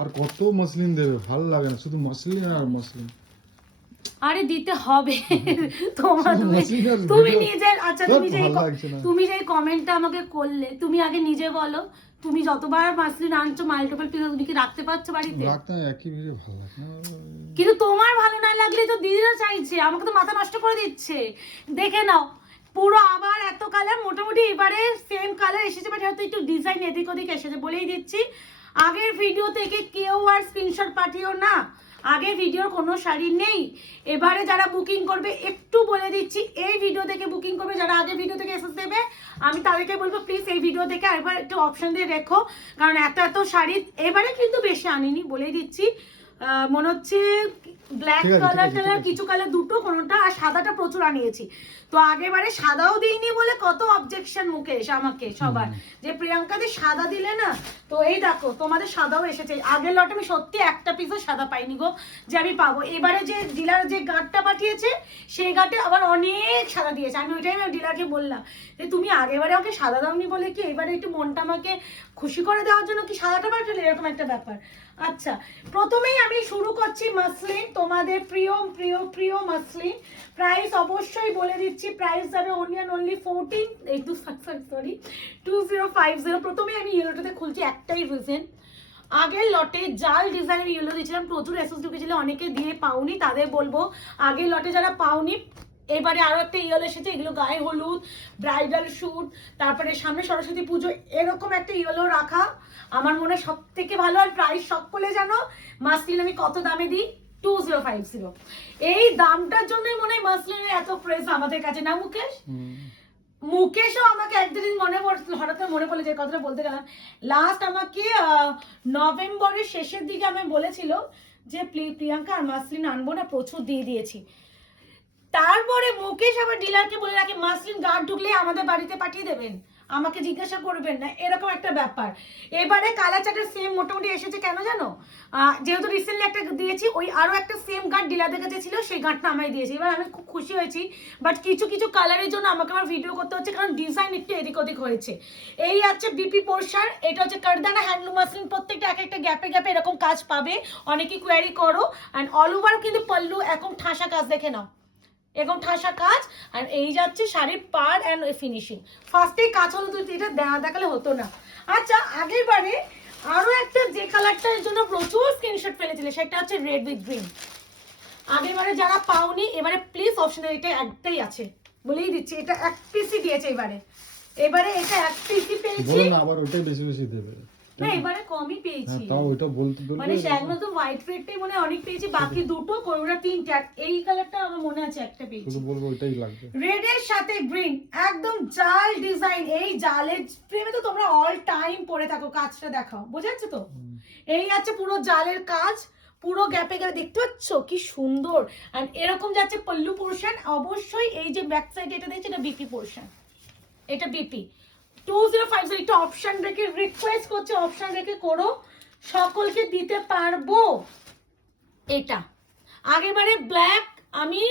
আর কত মসলিন দেবে, ভালো লাগে না, শুধু মসলিন আর মসলিন। আরে দিতে হবে তোমার, তুমি নিজে, আচ্ছা তুমি যে কমেন্টটা আমাকে করলে, তুমি আগে নিজে বলো, তুমি যতবার মাসলিন আনছো মাল্টিপল পিস, তুমি কি রাখতে পারছো বাড়িতে? রাখতে একই ভিডিও ভালো লাগে না। কিন্তু তোমার ভালো না লাগলে তো দিদিরা চাইছে, আমাকে তো মাথা নষ্ট করে দিচ্ছে। দেখে নাও পুরো আবার এত কালার, মোটামুটি এবারে সেম কালার এসেছে, বাট হয়তো একটু ডিজাইন এদিক ওদিক এসেছে, বলেই দিচ্ছি। আগের ভিডিও থেকে কেউ আর স্ক্রিনশট পাঠিও না, আগের ভিডিওর কোনো শাড়ি নেই। এবারে যারা বুকিং করবে একটু বলে দিচ্ছি, এই ভিডিও থেকে বুকিং করবে যারা আগের ভিডিও থেকে এসে দেবে, আমি তাদেরকে বলবো প্লিজ এই ভিডিও থেকে একবার একটু অপশন দিয়ে রেখো, কারণ এত এত শাড়ি এবারে কিন্তু বেশি আনিনি, বলেই দিচ্ছি। মনে হচ্ছে ব্ল্যাক কালার টালার কিছু কালার দুটো কোনোটা, আর সাদাটা প্রচুর আনিয়েছি। তো আগেবারে সাদাও দিইনি বলে কত অবজেকশন মুকেশ আমাকে সবার, যে প্রিয়াঙ্কা দি সাদা দিলে না। তো এই দেখো তোমাদের সাদাও এসেছে। আগের লটে আমি সত্যি একটা পিসও সাদা পাইনি গো, যে আমি পাবো। এবারে যে ডিলার যে গাঁটটা পাঠিয়েছে সেই গাঁটে আবার অনেক সাদা দিয়েছে। আমি ওইটাই আমি ডিলারকে বললাম যে তুমি আগেবারে আমাকে সাদা দাওনি বলে কি এবারে একটু মনটা আমাকে খুশি করে দেওয়ার জন্য কি সাদাটা পাঠালে, এরকম একটা ব্যাপার। আচ্ছা, প্রথমেই আমি শুরু করছি মাসলিন, তোমাদের প্রিয় প্রিয় প্রিয় মাসলিন। প্রাইস অবশ্যই বলে দিচ্ছি, প্রাইস যাবে অনলি 2050। প্রথমেই আমি ইয়েলোটাতে খুলছি, একটাই রিজন, আগের লটে জাল ডিজাইনের ইয়েলো দিয়েছিলাম, প্রচুর এসএস ঢুকেছিল, অনেকে দিয়ে পাওনি, তাদের বলবো আগের লটে যারা পাওনি, এবারে আরো একটা ইয়েলো এসেছে, এগুলো গায়ে হলুদ, ব্রাইডাল শুট, তারপরে সামনে সরস্বতী পুজো, এরকম একটা ইয়েলো রাখা আমার মনে সব থেকে ভালো। আর প্রাইস সব বলে জানো মাসলিন আমি কত দামে দিই, 2050। এই দামটার জন্যই মনে হয় মাসলিনের এত প্রেস আমাদের কাছে, না মুকেশ? মুকেশও আমাকে একদিন মনে পড়ছিল, হঠাৎ মনে পড়লে যে কথাটা বলতে গেলাম, লাস্ট আমাকে নভেম্বরের শেষের দিকে আমি বলেছিল যে প্রিয়াঙ্কা আর মাসলিন আনবো না, প্রচুর দিয়ে দিয়েছি। তারপরে মুকেশ আবার ডিলারকে বলে রাখে মাসলিন গার্ড ঢুকলে আমাদের বাড়িতে পাঠিয়ে দেবেন, আমাকে জিজ্ঞাসা করবেন না, এরকম একটা ব্যাপার। এবারে কালার চার্টের সেম মোটামুটি এসেছে, কেন জানো? যেহেতু রিসেন্টলি একটা দিয়েছি, ওই আরো একটা সেম গার্ড ডিলারদের কাছে ছিল, সেই গার্ডটা আমায় দিয়েছি। এবার আমি খুব খুশি হয়েছি, বাট কিছু কিছু কালারের জন্য আমাকে আমার ভিডিও করতে হচ্ছে, কারণ ডিজাইন একটু এদিক ওদিক হয়েছে। এই আছে বিপি পোর্শন, এটা হচ্ছে কারদানা হ্যান্ডলুম মাসলিন, প্রত্যেকটা এক একটা গ্যাপে গ্যাপে এরকম কাজ পাবে, অনেকে কোয়ারি করো। অ্যান্ড অল ওভার কিন্তু পল্লু এখন ঠাসা কাজ, দেখে নাও এরকম ঠাসা কাজ। আর এই যাচ্ছে শাড়ির পার অ্যান্ড ফিনিশিং, ফার্স্টেই কাজ হলো, তুই এটা দেখালে হতো না। আচ্ছা, আগের বারে আরো একটা যে কালারটার জন্য প্রচুর স্ক্রিনশট ফেলেছিলে, সেটা হচ্ছে রেড উইথ গ্রিন। আগের বারে যারা পাওনি, এবারে প্লিজ অপশনে এটা একটাই আছে, বলেই দিচ্ছি, এটা এক পিসই দিয়েছে এবারে। এবারে এটা এক পিসই পেয়েছি, বলো না আবার ওইটাই বেশি বেশি দেবে না এবারে কমই পেয়েছি, তাও ওইটা বলতে মানে একদম তো হোয়াইট রেডটাই মনে অনেক পেয়েছি, বাকি দুটো কোনটা তিনটে, আর এই কালারটা আমার মনে আছে একটা পেয়েছি। শুধু বলবো ওইটাই লাগবে, রেড এর সাথে গ্রিন, একদম জাল ডিজাইন। এই জালের প্রেমে তো তোমরা অল টাইম পরে থাকো, কাজটা দেখাও, বোঝা যাচ্ছে তো? এই আছে পুরো জালের কাজ, পুরো গ্যাপে গ্যাপে, দেখতে পাচ্ছ কি সুন্দর। আর এরকম যাচ্ছে পল্লু পোর্শন, অবশ্যই এই যে ব্যাক সাইড এটা দেখছি, এটা বিপি পোর্শন, এটা বিপি 2050। একটু অপশন রেখে রিকোয়েস্ট করছে, অপশন রেখে করো, সকলকে দিতে পারবো। এটা আগেবারে ব্ল্যাক, আমি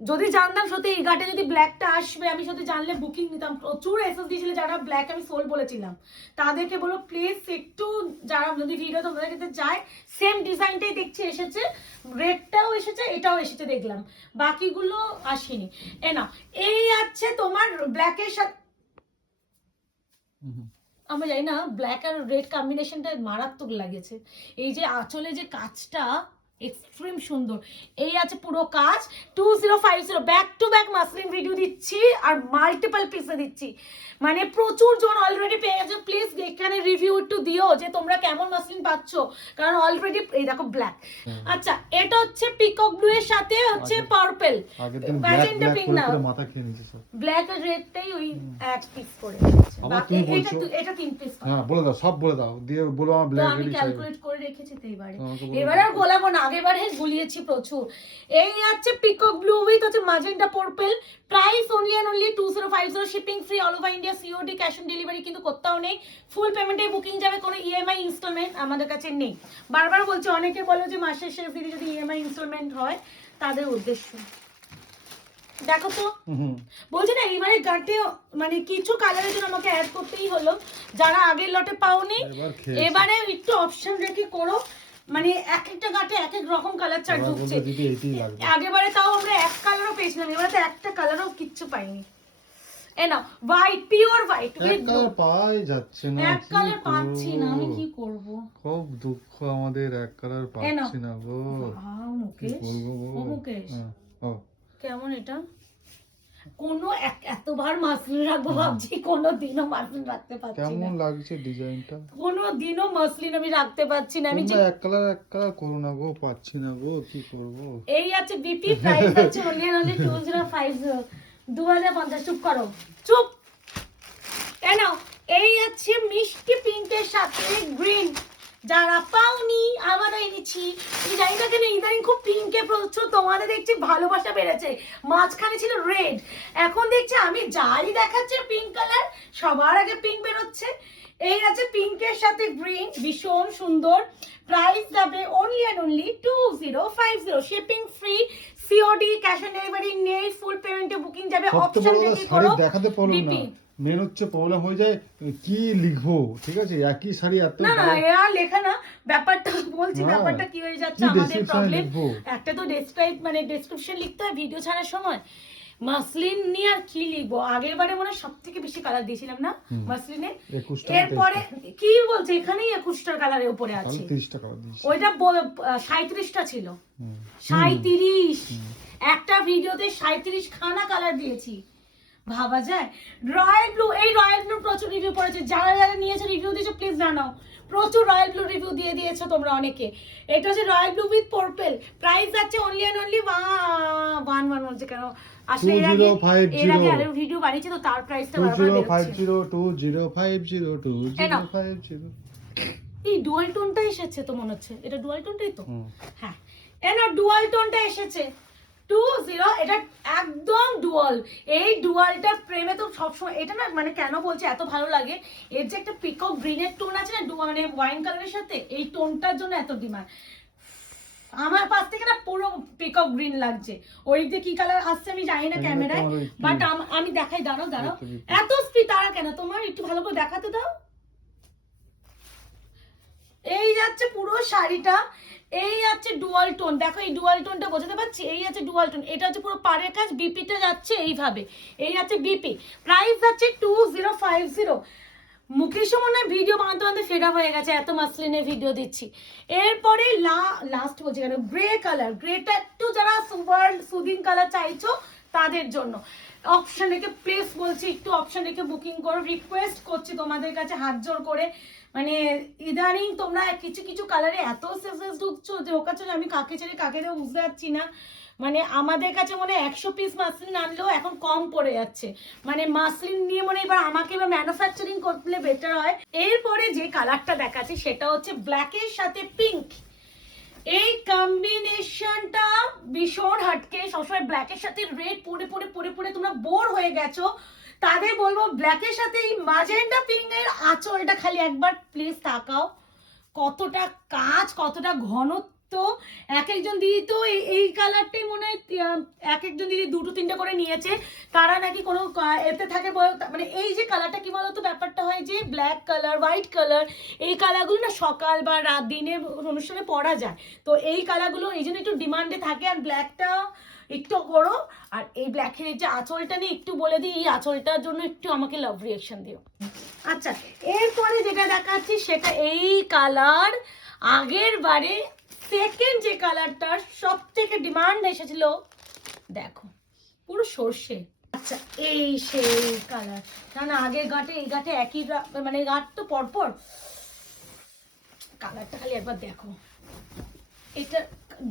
যদি জানতাম সত্যি এই ঘাটে যদি ব্ল্যাকটা আসবে, আমি সত্যি জানলে বুকিং নিতাম। প্রচুর এসএস দিয়েছিল যারা ব্ল্যাক আমি সোল বলেছিলাম, তাদেরকে বলো প্লিজ একটু, যারা যদি ভিডিও তোমাদের কাছে যায়, সেম ডিজাইনটাই দেখছি এসেছে, রেডটাও এসেছে, এটাও এসেছে দেখলাম, বাকিগুলো আসেনি। এ না, এই আছে তোমার ব্ল্যাকের সাথে, আমরা জানি না ব্ল্যাক আর রেড কম্বিনেশনটা মারাত্মক লাগেছে। এই যে আঁচলে যে কাজটা এক্সট্রিম সুন্দর। এই আছে পুরো কাজ 2050, back to back muslin video দিচ্ছি আর মাল্টিপল পিসে দিচ্ছি, মানে প্রচুর জন অলরেডি পেয়ে গেছে। প্লিজ এখানে রিভিউ একটু দিও যে তোমরা কেমন মাসলিন পাচ্ছ, কারণ অলরেডি এই দেখো ব্ল্যাক। আচ্ছা, এটা হচ্ছে পিকক ব্লু এর সাথে হচ্ছে পার্পল, ম্যাজেন্টা পিঙ্ক না, মাথা খেয়ে নিয়েছে সব, ব্ল্যাক আর রেডটাই ওই এক পিস করে। বাকি এটা তিন পিস। হ্যাঁ বলে দাও, সব বলে দাও, দিয়ে বলো আমার ব্ল্যাক আমি ক্যালকুলেট করে রেখেছি তো এবারে আর গোলাবো না, আগেবারে গুলিয়েছি প্রচুর। এই আছে পিকক ব্লু উইথ হচ্ছে magenta purple, price only 2050, shipping free all over India, COD cash on delivery কিন্তু কোথাও নেই, ফুল পেমেন্টে বুকিং যাবে, কোনো ইএমআই ইনস্টলমেন্ট আমাদের কাছে নেই। বারবার বলছি, অনেকে বলো যে মাসের শেষ দিকে যদি ইএমআই ইনস্টলমেন্ট হয়, তাদের উদ্দেশ্য দেখো তো, বলছি না এইবারে গাঁটে মানে কিছু কালারের জন্য আমাকে অ্যাড করতেই হলো। যারা আগের লটে পাওনি এবারে একটু অপশন রেখে করো, মানে এক একটা গাঁটে এক এক রকম কালার চার্ট ঢুকছে। আগেবারে তাও আমরা এক কালারও পেয়েছিলাম, এবারে তো একটা কালারও কিচ্ছু পাইনি। এ না white, pure white with blue পাই যাচ্ছে না, এক কালার পাচ্ছি না, আমি কি করব? খুব দুঃখ আমাদের, এক কালার পাচ্ছি না গো। মুকেশ, ও মুকেশ কেমন এটা? কোনো এতবার মাসলিন রাখবো ভাবছি, কোনোদিনও মাসলিন রাখতে পারছি না। কেমন লাগছে ডিজাইনটা? কোনোদিনও মাসলিন আমি রাখতে পারছি না। আমি এক কালার করো না গো, পাচ্ছি না গো, কি করব? এই আছে বিপি, প্রাইস আছে only 2050, 2050। চুপ করো, চুপ। কেন? এই আছে মিষ্টি পিঙ্কের সাথে গ্রিন, যারা পাওনি আবারও এনেছি। এই জায়গাটা কেন ইদানিং খুব পিঙ্কে প্রচুর, তোমাদের দেখছি ভালোবাসা বেড়েছে। মাঝখানে ছিল রেড, এখন দেখছি আমি যারই দেখাচ্ছে পিঙ্ক কালার, সবার আগে পিঙ্ক বেরোচ্ছে। এই আছে পিঙ্কের সাথে গ্রিন, ভীষণ সুন্দর। প্রাইস যাবে only and only 2050, shipping free, COD, cash on delivery নেই, ফুল পেমেন্টে বুকিং যাবে। অপশন দেখে করো, দেখাতে পারলাম না, মেন হচ্ছে প্রবলেম হয়ে যায় কি লিখবো, ঠিক আছে? একই শাড়ি এত না না আর লেখা না, ব্যাপারটা বলছি, ব্যাপারটা কি হয়ে যাচ্ছে আমাদের প্রবলেম। একটা তো ডেসক্রিপশন লিখতে হয় ভিডিও ছাড়ার সময়। মাসলিন নিয়ে আর কি লিখবো? আগের বারে মনে হয় সব থেকে বেশি কালার দিয়েছিলাম না মাসলিনে, এরপরে কি বলছে এখানেই 21টা কালারের উপরে আছে, 30টা কালার দিয়েছি, ওইটা 37টা ছিল, 37 একটা ভিডিওতে 37 খানা কালার দিয়েছি, ভাবা যায়? রয়্যাল ব্লু, এই রয়্যাল ব্লু প্রচুর রিভিউ পড়েছে, যারা যারা নিয়েছো রিভিউ দিয়েছো প্লিজ জানাও। প্রচুর রয়্যাল ব্লু রিভিউ দিয়ে দিয়েছো তোমরা অনেকে। এটা হচ্ছে royal blue with purple, price যাচ্ছে অনলি এন্ড অনলি 11 বলছে কেন? আসলে এর আগে আরো ভিডিও বানিয়েছি তো তার প্রাইসটা বারবার বেরোচ্ছে। 2050 এই ডুয়াল টোনটা এসেছে তো মনে হচ্ছে, এটা ডুয়াল টোনটাই তো। হ্যাঁ এনা ডুয়াল টোনটা এসেছে 20, এটা একদম ডুয়াল। এই ডুয়ালটা প্রেমে তো সবসময়, এটা না মানে কেন বলছি এত ভালো লাগে, এর যে একটা পিকক গ্রিনের টোন আছে না, মানে ওয়াইন কালারের সাথে, এই টোনটার জন্য এত ডিমান্ড। আমার পাশ থেকে না পুরো পিকক গ্রিন লাগছে, ওই যে কি কালার আসছে আমি জানি না ক্যামেরায়, বাট আমি দেখাই, দাঁড়াও দাঁড়াও, এত স্পিড তারা কেন? তোমার একটু ভালো করে দেখাতে দাও। এই যাচ্ছে পুরো শাড়িটা, এই আছে ডুয়াল টোন, দেখো এই ডুয়াল টোনটা বোঝাতে পারছি, এই আছে ডুয়াল টোন, এটা হচ্ছে পুরো পাড়ের কাজ, বিপিটা যাচ্ছে এইভাবে, এই আছে বিপি, প্রাইস যাচ্ছে 2050। মুকেশও মনে হয় ভিডিও বানাতে বানাতে ফেরা হয়ে গেছে, এত মাসলিনের ভিডিও দিচ্ছি। এরপরে লাস্ট বলছি কেন, গ্রে কালার, গ্রেটা একটু যারা সুপার সুদিং কালার চাইছো তাদের জন্য অপশন রেখে প্লেস বলছি, একটু অপশন রেখে বুকিং করো, রিকোয়েস্ট করছি তোমাদের কাছে হাত জোর করে। মানে ইদানিং তোমরা কিছু কিছু কালারে এত সেলস ঢুকছো ঢোকাচ্ছ যে আমি কাকে ছেড়ে কাকে দেবো বুঝতে পারছি না। মানে আমাদের কাছে মনে হয় 100 পিস মাসলিন আনলেও এখন কম পড়ে যাচ্ছে, মানে মাসলিন নিয়ে মনে এবার আমাকে এবার ম্যানুফ্যাকচারিং করলে বেটার হয়। এরপরে যে কালারটা দেখাচ্ছি সেটা হচ্ছে ব্ল্যাকের সাথে পিঙ্ক, এই কম্বিনেশনটা ভীষণ হাটকে। সবসময় ব্ল্যাকের সাথে রেড পরে পরে পরে পরে তোমরা বোর হয়ে গেছো, তাদের বলবো ব্ল্যাকের সাথে এই ম্যাজেন্টা পিঙ্ক এর আঁচলটা খালি একবার প্লিজ তাকাও, কতটা কাজ, কতটা ঘনত্ব। এক একজন দিদি তো এই কালারটাই মনে হয় এক একজন দিদি 2-3টা করে নিয়েছে, তারা নাকি কোনো এতে থাকে, মানে এই যে কালারটা কি বলতো, ব্যাপারটা হয় যে ব্ল্যাক কালার, হোয়াইট কালার, এই কালারগুলো না সকাল বা রাত দিনের অনুষ্ঠানে পরা যায়, তো এই কালারগুলো এই জন্য একটু ডিমান্ডে থাকে। আর ব্ল্যাকটা একটু করো, আর এই ব্ল্যাকের যে আঁচলটা নিয়ে একটু বলে দিই, এই আঁচলটার জন্য একটু আমাকে লাভ রিয়াকশন দিও। আচ্ছা এরপরে যেটা দেখাচ্ছি সেটা এই কালার, আগের বারে সেকেন্ড যে কালারটা সব থেকে ডিমান্ড এসেছিল, দেখো পুরো সর্ষে। আচ্ছা এই সেই কালার, না আগের গাঁটে এই গাঁটে একই, মানে গাঁট তো পরপর, কালারটা খালি একবার দেখো, এটা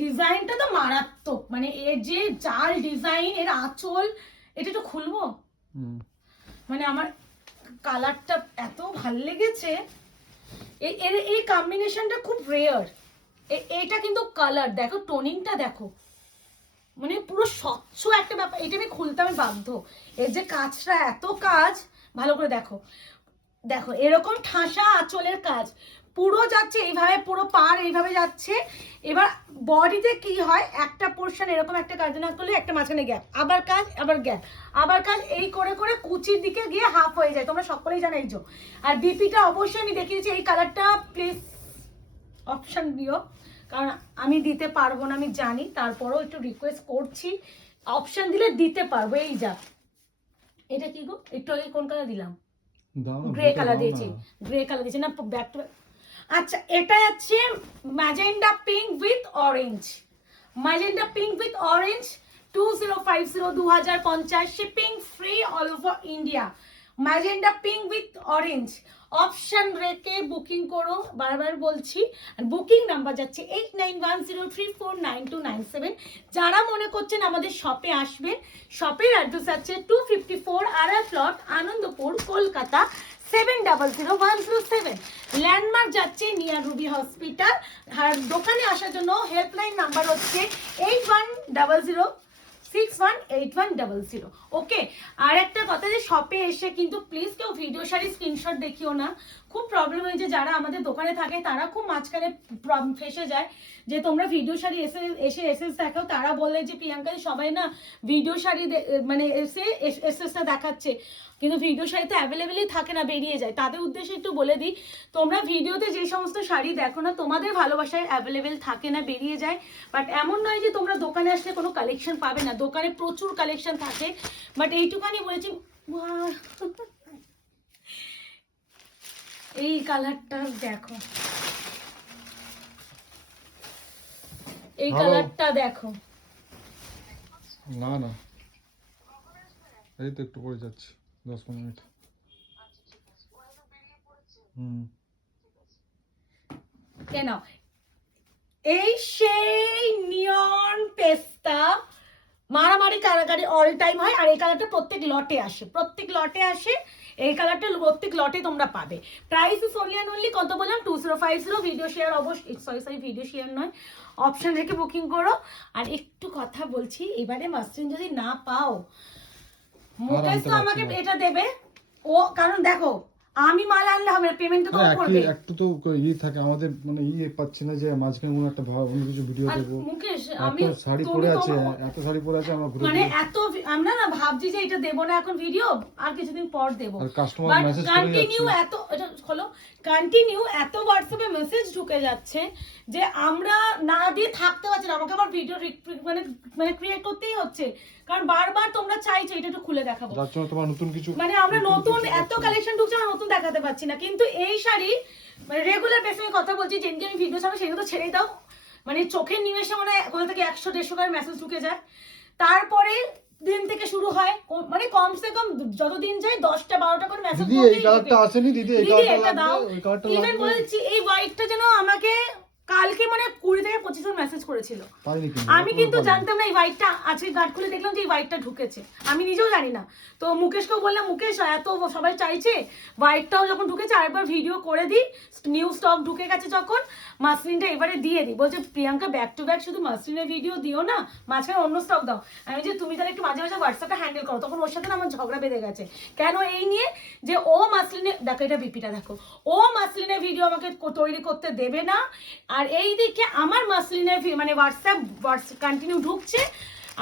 ডিজাইনটা তো মারাত্মক, মানে এর যে জাল ডিজাইন, এর আঁচল, এটা একটু খুলবো, মানে আমার কালারটা এত ভাল লেগেছে, এই কম্বিনেশনটা খুব রেয়ার। এটা কিন্তু কালার দেখো, টোনিংটা দেখো, মানে পুরো স্বচ্ছ একটা ব্যাপার, এটা আমি খুলতে আমি বাধ্য, এর যে কাজটা এত কাজ, ভালো করে দেখো, দেখো এরকম ঠাসা আঁচলের কাজ, পুরো যাচ্ছে এইভাবে, পুরো পার এইভাবে যাচ্ছে। এবার বডিতে কি হয়, একটা পোর্শন এরকম একটা কাজ না করলে একটা মাঝখানে গ্যাপ, আবার কাজ, আবার গ্যাপ, আবার কাজ, এই করে করে কুচির দিকে গিয়ে হাফ হয়ে যায়। তোমরা সকলেই জানো এই যে। আর বিপিটা অবশ্যই আমি দেখিয়েছি, এই কালারটা প্লিজ অপশন দিও, কারণ আমি দিতে পারবো না আমি জানি, তারপরেও একটু রিকোয়েস্ট করছি, অপশন দিলে দিতে পারবো। এই যা, এটা কি গো, একটু আগে কোন কালার দিলাম, গ্রে কালার দিয়েছি, গ্রে কালার দিয়েছি না, ব্যাক টু। আচ্ছা, এটা আছে magenta pink with orange, magenta pink with orange 2050 2050, shipping free all over India. Magenta pink with orange option রেখে বুকিং করো, বারবার বলছি। আর বুকিং নাম্বার যাচ্ছে 8910349297। যারা মনে করছেন আমাদের শপে আসবেন, শপের অ্যাড্রেস আছে 254 RR plot, Anandapur, Kolkata 700107। Landmark যাচ্ছে নিয়ার রুবি হসপিটাল। আর দোকানে আসার জন্য হেল্পলাইন নাম্বার হচ্ছে 8100618100। ওকে, আর একটা কথা, যে শপে এসে কিন্তু প্লিজ কেউ ভিডিও শাড়ি স্ক্রিনশট দেখিও না। খুব প্রবলেম হয়েছে, যারা আমাদের দোকানে থাকে তারা খুব মাঝখানে ফেসে যায়, যে তোমরা ভিডিও শাড়ি এসে এসএস দেখাও, তারা বলে যে প্রিয়াঙ্কা সবাই না ভিডিও শাড়ি মানে এসে এসএসটা দেখাচ্ছে, কিন্তু ভিডিও শাড়ি তো অ্যাভেলেবেলই থাকে না, বেরিয়ে যায়। তাদের উদ্দেশ্যে একটু বলে দিই, তোমরা ভিডিওতে যে সমস্ত শাড়ি দেখো না, তোমাদের ভালোবাসায় অ্যাভেলেবেল থাকে না, বেরিয়ে যায়। বাট এমন নয় যে তোমরা দোকানে আসলে কোনো কালেকশন পাবে না, দোকানে প্রচুর কালেকশন থাকে। বাট এইটুখানি বলেছি, এই কালারটা দেখো, এই কালারটা দেখো। না না, এই তো একটু পরে যাচ্ছি, 10-15 মিনিট। কেন, এই সেই নিয়ন পেস্তা মারামারি কারাগারি অল টাইম হয়। আর এই কালারটা প্রত্যেক লটে আসে, প্রত্যেক লটে আসে, এই কালারটা প্রত্যেক লটে তোমরা পাবে। Price is only and only কত বললাম, 2050। ভিডিও শেয়ার অবশ্যই, সরি ভিডিও শেয়ার নয়, অপশন রেখে বুকিং করো। আর একটু কথা বলছি, এবারে মাসরিন যদি না পাও, মুকেশ তো আমাকে এটা দেবে ও, কারণ দেখো আমি মাল আনলে হবে না, পেমেন্টটা তো করবে। একটু তো থাকে আমাদের, মানে পাচ্ছি না যে মাঝখানে কোনো একটা অন্য কিছু ভিডিও দেবো। মুকেশ, আমি শাড়ি পরে আছে, এত শাড়ি পরে আছে, আমরা ঘুরে মানে এত আমরা না ভাবছি যে এটা দেবো না এখন ভিডিও, আর কিছুদিন পর দেবো। আর কাস্টমার মেসেজ করে কন্টিনিউ এত, এটা হলো কন্টিনিউ এত হোয়াটসঅ্যাপে মেসেজ ঢুকে যাচ্ছে যে আমরা না দিয়ে থাকতে পারছি না, আমাকে আবার ভিডিও মানে ক্রিয়েট করতেই হচ্ছে, কারণ বারবার তোমরা চাইছো এটা একটু খুলে দেখাবো, যার জন্য তোমার নতুন কিছু, মানে আমরা নতুন এত কালেকশন ঢুকছে, আমরা নতুন দেখাতে পারছি না। কিন্তু এই শাড়ি মানে রেগুলার বেসে আমি কথা বলছি, যেদিন আমি ভিডিও ছাড়বো সেদিন তো ছেড়েই দাও, মানে চোখের নিমেষে মানে কোথা থেকে 100-150 করে মেসেজ ঢুকে যায়। তারপরে দিন থেকে শুরু হয়, মানে কমসে কম যত দিন যায় 10টা-12টা করে মেসেজ। দিদি এই কালারটা আসেনি, দিদি এই কালারটা দাও, এই কালারটা লাগবে। ইভেন বলছি এই হোয়াইটটা যেন আমাকে কালকে মানে 20 থেকে 25 জন মেসেজ করেছিল। আমি কিন্তু জানতাম না এই হোয়াইটটা, আজকে গার্ড খুলে দেখলাম যে এই হোয়াইটটা ঢুকেছে, আমি নিজেও জানি না। তো মুকেশকেও বললাম, মুকেশ এত সবাই চাইছে, হোয়াইটটাও যখন ঢুকেছে আরেকবার ভিডিও করে দিই, নিউ স্টক ঢুকে গেছে যখন, মাসলিনটা এবারে দিয়ে দিই। বলছে প্রিয়াঙ্কা ব্যাক টু ব্যাক শুধু মাসলিনের ভিডিও দিও না, মাঝখানে অন্য স্টক দাও। আমি যে তুমি তাহলে একটু মাঝে মাঝে হোয়াটসঅ্যাপটা হ্যান্ডেল করো, তখন ওর সাথে না আমার ঝগড়া বেঁধে গেছে। কেন, এই নিয়ে যে ও মাসলিনে, দেখো এটা বিপিটা দেখো, ও মাসলিনের ভিডিও আমাকে তৈরি করতে দেবে না, আর এই দিকে আমার মাসলিনের মানে হোয়াটসঅ্যাপ কন্টিনিউ ঢুকছে,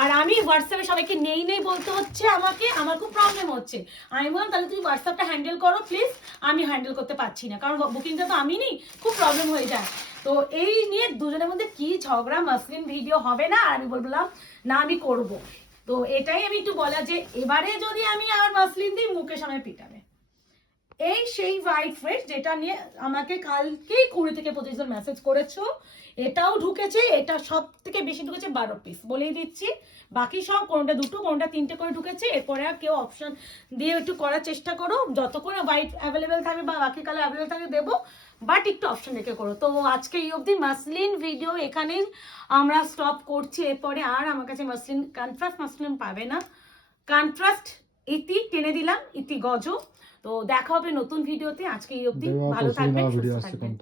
আর আমি হোয়াটসঅ্যাপে সবাইকে নেই বলতে হচ্ছে আমাকে, আমার খুব প্রবলেম হচ্ছে। আমি বললাম তাহলে তুমি হোয়াটসঅ্যাপটা হ্যান্ডেল করো প্লিজ, আমি হ্যান্ডেল করতে পারছি না, কারণ বুকিংটা তো আমি নিই, খুব প্রবলেম হয়ে যায়। তো এই নিয়ে দুজনের মধ্যে কি ঝগড়া, মাসলিন ভিডিও হবে না, আর আমি বললাম না আমি করব। তো এটাই আমি একটু বলা, যে এবারে যদি আমি আর মাসলিন দিই, মুকেশ আমায় পিটাবে। এই সেই হোয়াইট ফ্রেশ যেটা নিয়ে আমাকে কালকেই 20 থেকে 25 জন মেসেজ করেছো, এটাও ঢুকেছে, এটা সব থেকে বেশি ঢুকেছে 12 পিস বলেই দিচ্ছি, বাকি সব কোনটা 2টো কোনটা 3টে করে ঢুকেছে। এরপরে আর কেউ অপশন দিয়ে একটু করার চেষ্টা করো, যতক্ষণ হোয়াইট অ্যাভেলেবেল থাকবে বা বাকি কালার অ্যাভেলেবেল থাকবে দেবো, বাট একটু অপশন রেখে করো। তো আজকে এই অবধি মাসলিন ভিডিও এখানেই আমরা স্টপ করছি, এরপরে আর আমার কাছে মাসলিন কন্ট্রাস্ট মাসলিন পাবে না। কন্ট্রাস্ট ইতি টেনে দিলাম, ইতি গজ। তো দেখা হবে নতুন ভিডিওতে, আজকে এই অবধি, ভালো থাকবেন, সুস্থ থাকবেন।